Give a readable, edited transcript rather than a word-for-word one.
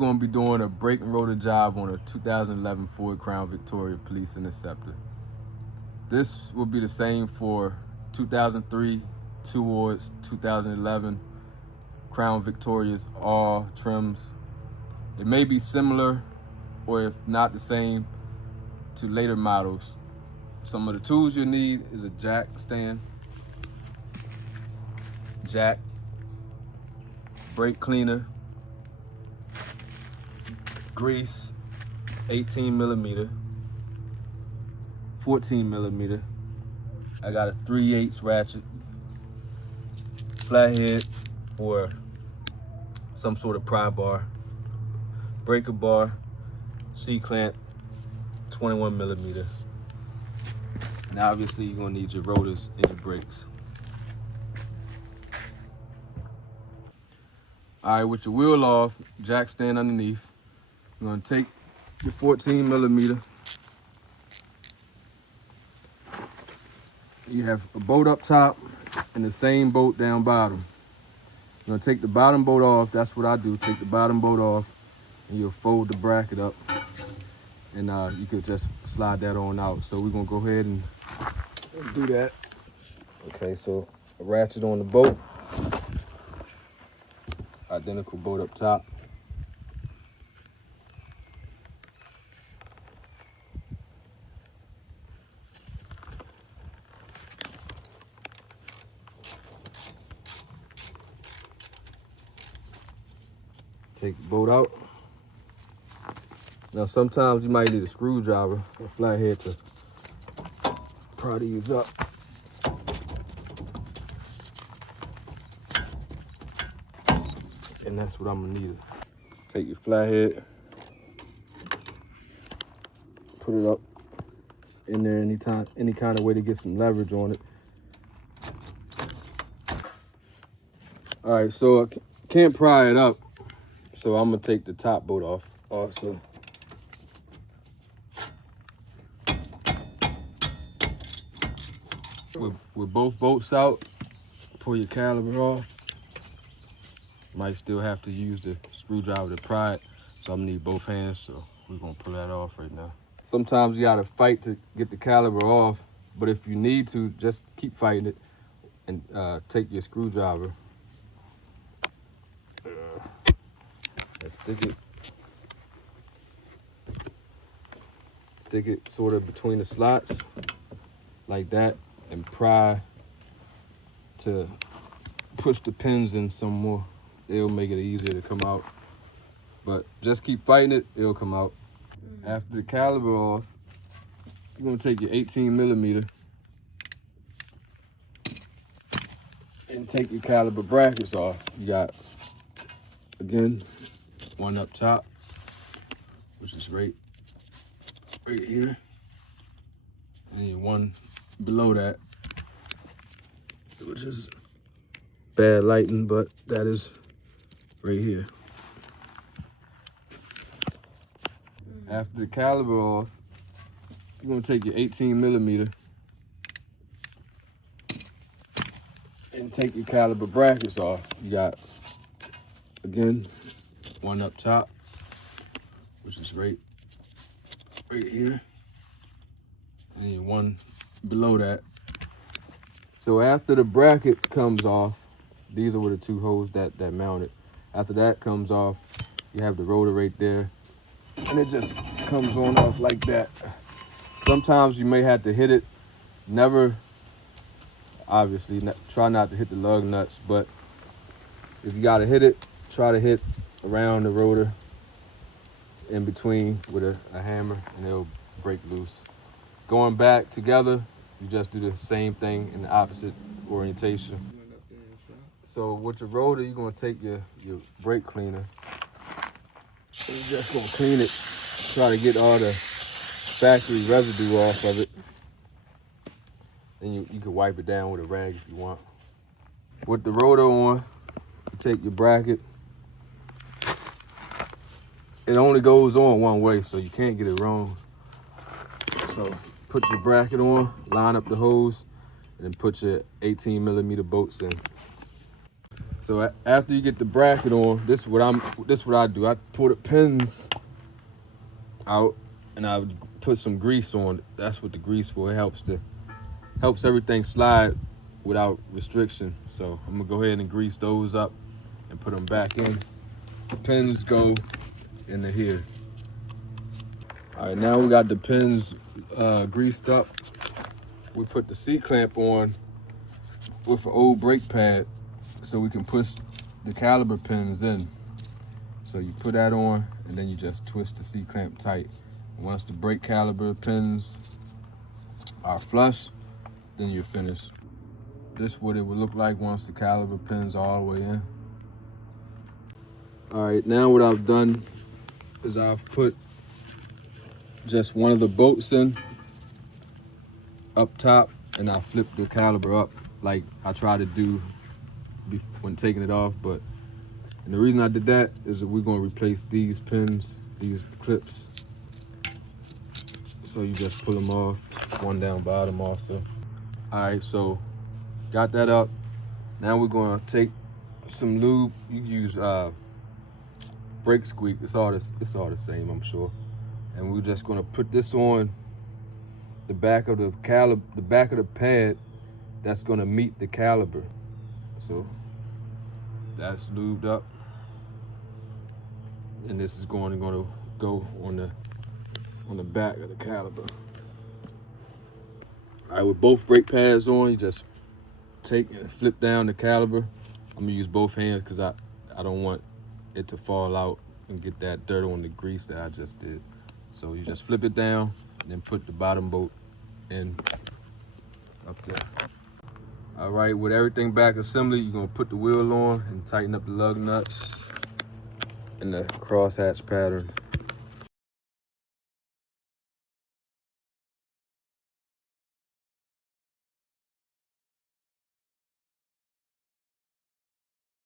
going to be doing a brake and rotor job on a 2011 Ford Crown Victoria Police Interceptor. This will be the same for 2003 towards 2011 Crown Victorias, all trims. It may be similar, or if not the same, to later models. Some of the tools you'll need is a jack stand, jack, brake cleaner, grease, 18 millimeter, 14 millimeter. I got a 3/8 ratchet, flathead or some sort of pry bar, breaker bar, C-clamp, 21 millimeter. And obviously you're gonna need your rotors and your brakes. All right, with your wheel off, jack stand underneath, you're gonna take your 14 millimeter. You have a bolt up top and the same bolt down bottom. You're gonna take the bottom bolt off. That's what I do. Take the bottom bolt off and you'll fold the bracket up, and you could just slide that on out. So we're gonna go ahead and do that. Okay, so a ratchet on the bolt, identical bolt up top. Take the bolt out. Now sometimes you might need a screwdriver or flathead to pry these up. And that's what I'm gonna need. Take your flathead, put it up in there any kind of way to get some leverage on it. All right, so I can't pry it up, so I'm gonna take the top bolt off also. With both bolts out, pull your caliper off. Might still have to use the screwdriver to pry it, so I'm gonna need both hands, so we're gonna pull that off right now. Sometimes you gotta fight to get the caliper off, but if you need to, just keep fighting it and take your screwdriver and stick it sort of between the slots like that, and pry to push the pins in some more. It'll make it easier to come out, but just keep fighting it, it'll come out. After the caliper off, you're gonna take your 18 millimeter and take your caliper brackets off. You got, again, one up top, which is right here, and one below that, which is bad lighting, but that is right here. After the caliper off, you're gonna take your 18 millimeter and take your caliper brackets off. You got, again, one up top, which is right here, and one below that. So after the bracket comes off, these are where the two holes that mount it. After that comes off, you have the rotor right there, and it just comes on off like that. Sometimes you may have to hit it. Never, obviously, try not to hit the lug nuts, but if you gotta hit it, try to hit around the rotor in between with a hammer, and it'll break loose. Going back together, you just do the same thing in the opposite orientation. So with your rotor, you're gonna take your brake cleaner, and you're just gonna clean it, try to get all the factory residue off of it. Then you can wipe it down with a rag if you want. With the rotor on, you take your bracket. It only goes on one way, so you can't get it wrong. So put your bracket on, line up the hose, and then put your 18 millimeter bolts in. So after you get the bracket on, this is what I do. I pull the pins out and I put some grease on it. That's what the grease for. It helps everything slide without restriction. So I'm gonna go ahead and grease those up and put them back in. The pins go into here. All right, now we got the pins greased up. We put the C-clamp on with an old brake pad so we can push the caliper pins in. So you put that on and then you just twist the C-clamp tight. Once the brake caliper pins are flush, then you're finished. This is what it would look like once the caliper pins are all the way in. All right, now what I've done is I've put just one of the bolts in up top, and I flip the caliper up like I try to do when taking it off. And the reason I did that is that we're gonna replace these pins, these clips. So you just pull them off, one down bottom also. All right, so got that up. Now we're gonna take some lube. You use brake squeak. It's all the same, I'm sure. And we're just gonna put this on the back of the pad that's gonna meet the caliper. So that's lubed up, and this is gonna go on the back of the caliper. All right, with both brake pads on, you just take and flip down the caliper. I'm gonna use both hands because I don't want it to fall out and get that dirt on the grease that I just did. So you just flip it down and then put the bottom bolt in up there. All right, with everything back assembly, you're gonna put the wheel on and tighten up the lug nuts and the crosshatch pattern.